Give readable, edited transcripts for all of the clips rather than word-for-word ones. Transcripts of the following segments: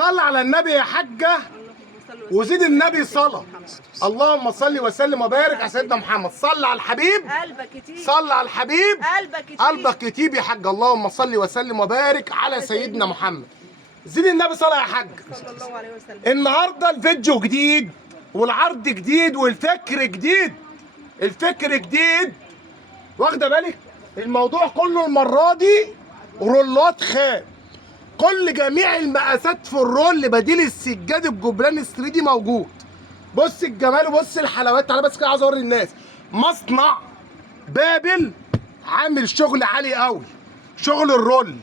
صل على النبي يا حاجه وزيد النبي صلاه. اللهم صل وسلم وبارك على سيدنا محمد. صل على الحبيب قلبك يطيب، صل على الحبيب قلبك يطيب، قلبك يطيب يا حاج. اللهم صل وسلم وبارك على سيدنا محمد. زيد النبي صلاه يا حاج. صلى الله عليه وسلم. النهارده الفيديو جديد والعرض جديد والفكر جديد. الفكر جديد، واخده بالك؟ الموضوع كله المره دي رولات خام، كل جميع المقاسات في الرول، بديل السجاد الجبران 3 دي موجود. بص الجمال وبص الحلاوات. تعالى بس كده عاوز اوري الناس مصنع بابل عامل شغل عالي قوي. شغل الرول،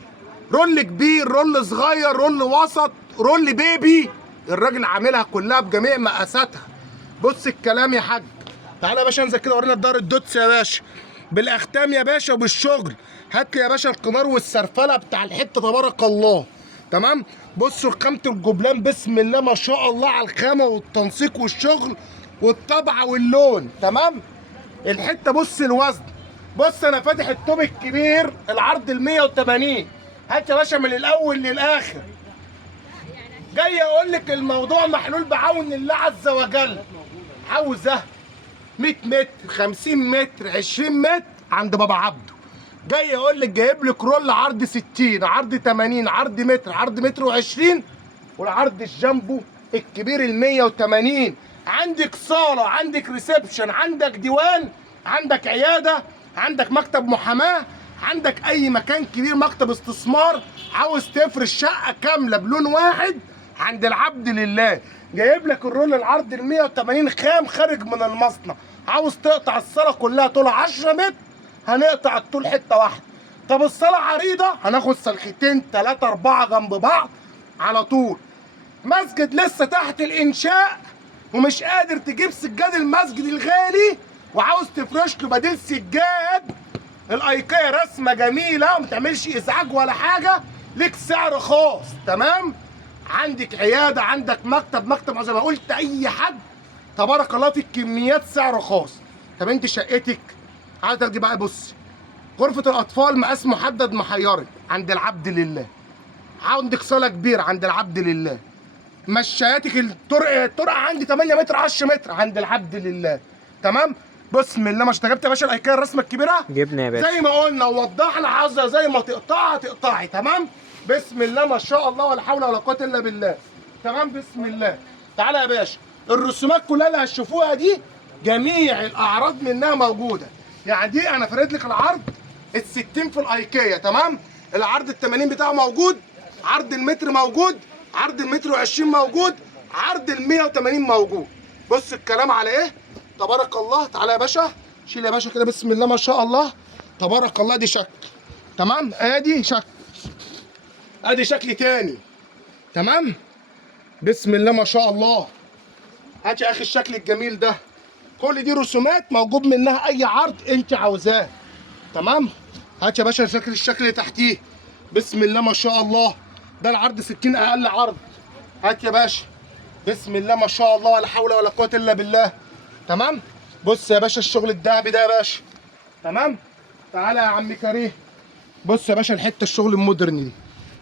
رول كبير، رول صغير، رول وسط، رول بيبي، الراجل عاملها كلها بجميع مقاساتها. بص الكلام يا حاج. تعالى يا باشا انزل كده ورينا الدار الدوتس يا باشا، بالاختام يا باشا وبالشغل. هات لي يا باشا القمار والسرفله بتاع الحته تبارك الله. تمام. بصوا خامه الجبلان بسم الله ما شاء الله على الخامه والتنسيق والشغل والطبعه واللون. تمام. الحته بص الوزن. بص انا فاتح التوب الكبير العرض ال 180. هات يا باشا من الاول للاخر. جاي اقول لك الموضوع محلول بعون الله عز وجل. عاوزه 100 متر، 50 متر، 20 متر عند بابا عبده. جاي اقول لك جايب لك رول عرض 60، عرض 80، عرض متر، عرض متر و20، والعرض الجامبو الكبير ال 180. عندك صاله، عندك ريسبشن، عندك ديوان، عندك عياده، عندك مكتب محاماه، عندك اي مكان كبير، مكتب استثمار، عاوز تفرش شقه كامله بلون واحد عند العبد لله. جايب لك الرول العرض ال 180 خام خارج من المصنع. عاوز تقطع الصاله كلها طولها 10 متر، هنقطع الطول حته واحده. طب الصاله عريضه، هناخد سلختين 3 4 جنب بعض على طول. مسجد لسه تحت الانشاء ومش قادر تجيب سجاد المسجد الغالي وعاوز تفرش له بديل سجاد الايكيا رسمه جميله وما تعملش ازعاج ولا حاجه، ليك سعر خاص. تمام. عندك عياده، عندك مكتب زي ما قلت، اي حد تبارك الله في الكميات سعر خاص. طب انت شقتك عايزه تاخدي بقى، بصي غرفه الاطفال مقاس محدد محيرك عند العبد لله. عندك صاله كبيره عند العبد لله. مشاياتك الطرقه عندي 8 متر 10 متر عند العبد لله. تمام. بسم الله. مش جبت يا باشا الايكيا الرسمه الكبيره؟ جبنا يا باشا زي ما قلنا ووضحنا، عاوزه زي ما تقطعها تقطعي. تمام. بسم الله ما شاء الله ولا حول ولا قوه الا بالله. تمام. بسم الله. تعالى يا باشا، الرسومات كلها اللي هتشوفوها دي جميع الاعراض منها موجوده. يعني دي انا فريد لك العرض ال 60 في الايكيا. تمام. العرض ال 80 بتاعه موجود، عرض المتر موجود، عرض المتر و20 موجود، عرض ال 180 موجود. بص الكلام على ايه؟ تبارك الله. تعالى يا باشا، شيل يا باشا كده بسم الله ما شاء الله تبارك الله. دي شكل. تمام. ادي شكل، ادي شكل تاني. تمام. بسم الله ما شاء الله. هات يا اخي الشكل الجميل ده. كل دي رسومات موجود منها اي عرض انت عاوزاه. تمام. هات يا باشا الشكل اللي تحتيه. بسم الله ما شاء الله. ده العرض 60 اقل عرض. هات يا باشا. بسم الله ما شاء الله ولا حول ولا قوه الا بالله. تمام. بص يا باشا الشغل الذهبي ده يا باشا. تمام. تعالى يا عم كريم. بص يا باشا الحته الشغل المودرن دي،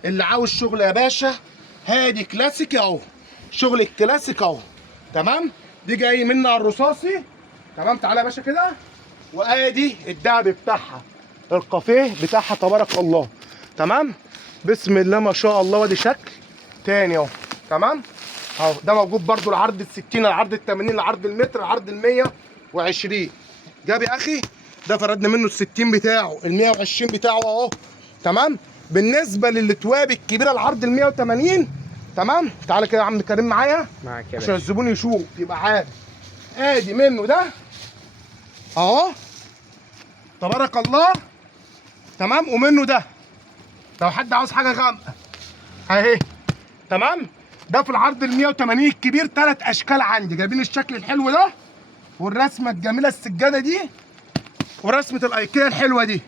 اللي عاوز شغل يا باشا هادي كلاسيكي اهو. شغل الكلاسيك اهو. تمام. دي جاي منها الرصاصي. تمام. تعالى يا باشا كده، وادي الدهب بتاعها، القافيه بتاعها تبارك الله. تمام. بسم الله ما شاء الله. وادي شكل تاني اهو. تمام. اهو ده موجود برضو العرض ال 60، العرض ال 80، العرض المتر، العرض ال 120. جاب يا اخي ده فردنا منه ال 60 بتاعه، ال 120 بتاعه اهو. تمام. بالنسبه للتواب الكبيره العرض ال 180. تمام. تعالى كده يا عم كريم معايا معاك يا عشان باشا. الزبون يشوف يبقى عارف. ادي منه ده اهو تبارك الله. تمام. ومنه ده لو حد عاوز حاجه غامقه اهي. تمام. ده في العرض ال 180 الكبير. 3 اشكال عندي جايبين الشكل الحلو ده والرسمه الجميله السجاده دي ورسمه الايكيا الحلوه دي.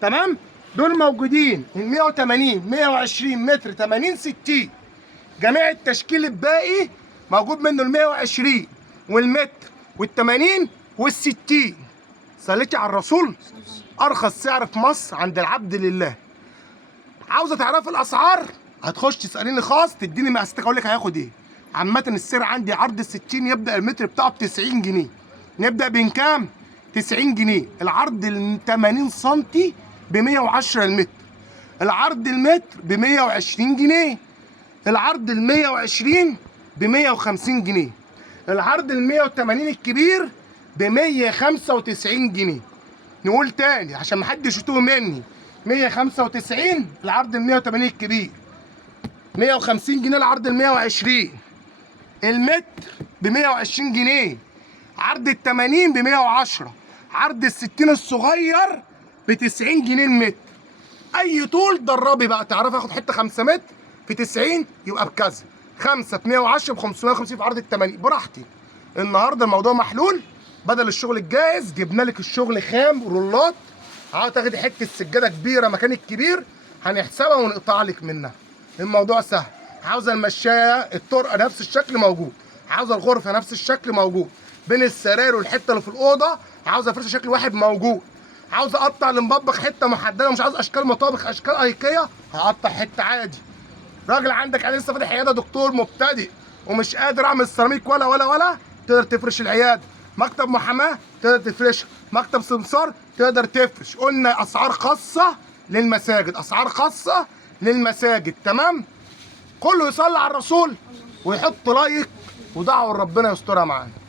تمام. دول موجودين ال 180 120 متر 80 60. جميع التشكيل الباقي موجود منه ال 120 والمتر وال80 وال60. صليتي على الرسول. ارخص سعر في مصر عند العبد لله. عاوزه تعرفي الاسعار؟ هتخش تساليني خاص تديني مقاساتك اقول لك هياخد ايه. عامه السعر عندي عرض ال 60 يبدا المتر بتاعه ب 90 جنيه. نبدا بين كام؟ 90 جنيه. العرض ال 80 سم ب 110 المتر. العرض المتر ب 120 جنيه. العرض ال 120 ب 150 جنيه. العرض ال 180 الكبير ب 195 جنيه. نقول تاني عشان محدش يتوه مني. 195 العرض ال 180 الكبير. 150 جنيه العرض ال 120. المتر ب 120 جنيه. عرض ال 80 ب 110. عرض ال 60 الصغير ب 90 جنيه المتر. اي طول دربي بقى تعرفي اخد حته 5 متر في 90 يبقى بكذا. 5 ب 110 ب 550 في عرض ال 80 براحتي. النهارده الموضوع محلول. بدل الشغل الجاهز جبنا لك الشغل خام رولات. عاوز تاخدي حته سجاده كبيره مكان الكبير هنحسبها ونقطع لك منها. الموضوع سهل. عاوزه المشايه الطرقه نفس الشكل موجود. عاوزه الغرفه نفس الشكل موجود. بين السراير والحته اللي في الاوضه عاوزه فرشه شكل واحد موجود. عاوز اقطع المطبخ حته محدده مش عاوز اشكال مطابخ اشكال ايكيا هقطع حته عادي. راجل عندك انا لسه فاتح عياده دكتور مبتدئ ومش قادر اعمل سيراميك ولا تقدر تفرش العياده. مكتب محاماه تقدر تفرشها. مكتب سمسار تقدر تفرش. قلنا اسعار خاصه للمساجد. اسعار خاصه للمساجد. تمام. كله يصلي على الرسول ويحط لايك ودعوه ربنا يسترها معانا.